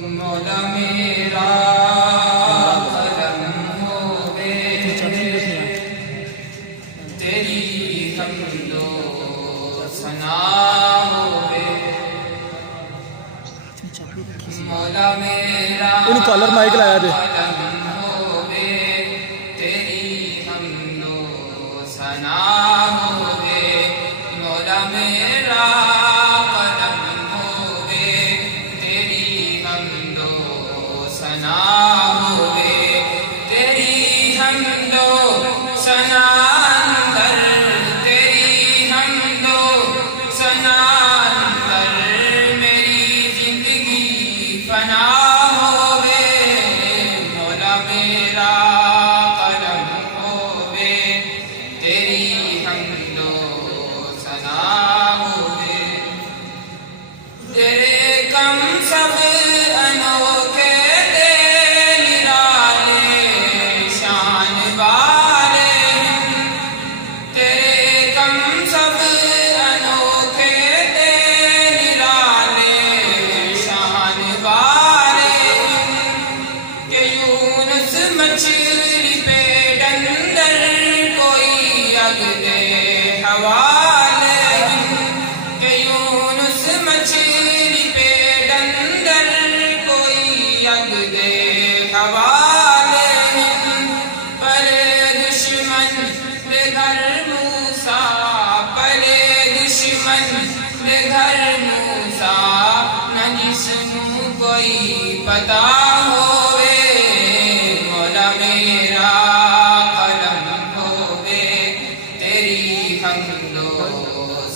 مولا میرا قلم ہووے تیری حمد و ثنا ہووے مولا میرا کالر مائک لایا جی قلم ہووے تیری حمد و ثنا ہووے مولا میرا قلم ہووے تیری حمد و ثنا ہووے تیری حمد و ثنا اندر تیری حمد و ثنا اندر میری زندگی فنا ہووے مولا میرا قلم ہووے تیری حمد و ثنا ہووے تیرے کم سب انوکھے نرالے شان والے تیرے کم سب انوکھے نرالے شان والے کہ یونس مچھلی پہ ڈندر کوئی اگ دے حوالے کہ یونس مچھلی پہ ڈندر کوئی اگ دے حوالے پرے دشمن دے گھر موسیٰ پرے دشمن دے گھر موسیٰ نہ جسم کوئی پتا ہووے مولا میرا قلم ہووے تیری حمد و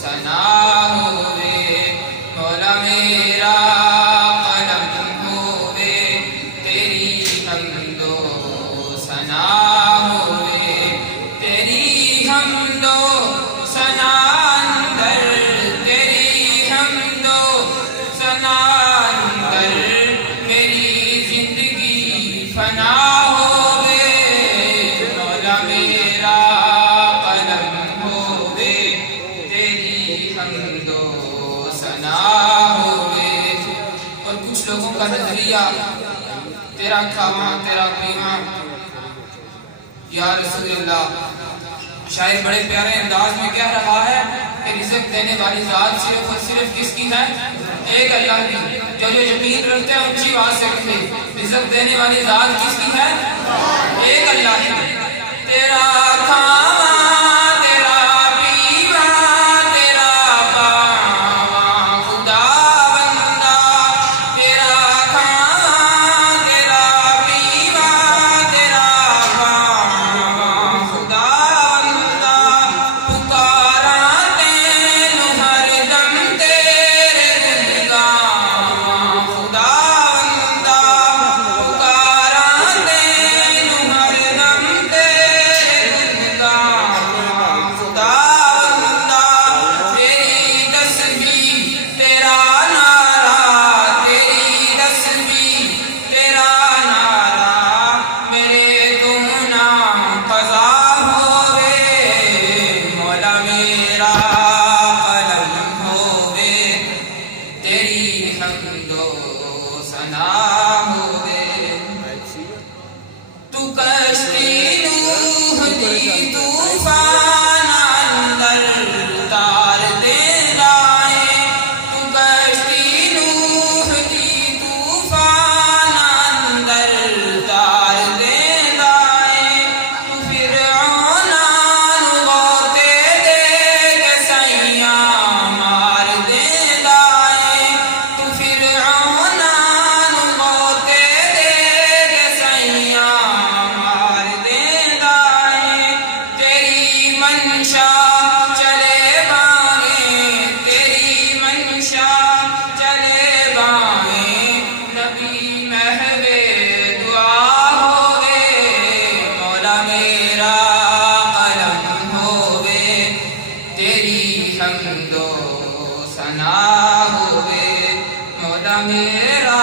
ثنا ہووے مولا میرا قلم ہووے تیری حمد و ثنا ہووے تیری حمد و ثنا اندر تیری حمد و ثنا اندر میری زندگی فنا ہووے مولا میرا قلم ہووے تیری حمد و ثنا ہووے اور کچھ لوگوں کا نظریہ تیرا کھانا تیرا پینا یا رسول اللہ شاعر بڑے پیارے انداز میں کہہ رہا ہے کہ رزق دینے والی ذات صرف اور صرف کس کی ہے ایک اللہ کی جو یقین رکھتے ہیں اونچی آواز سے کہتے رزق دینے والی ذات کس کی ہے ایک اللہ کی تیرا کھانا تیرا پینا تیرا پاواں خدا بندہ تیرا کھانا تیرا پینا تیرا پاواں خدا بندہ پکاراں تینوں ہر دم تیرے زندگاں خدا بندہ پکاراں تینوں ہر دم تیرے زندگاں خدا بندہ تیری تسبیح تیرا نعرہ تیری تسبیح تیرا نعرہ میرے تم نام قضا ہووے مولا میرا قلم ہووے تیری حمد و ثنا ہووے تو کشتی نوح دی طوفان اندر اتار دے لائے تو کشتی نوح دی طوفان اندر اتار دے لائے تو فرعون نو غوطے دے کے سیاں مار دے لائے تو فرعون نو غوطے دے کے سیاں مار دے لائے تیری منشا چلے بائیں تیری منشا چلے بائیں نبی محو دعا ہووے مولا میرا قلم ہووے تیری حمد و ثنا ہووے مولا میرا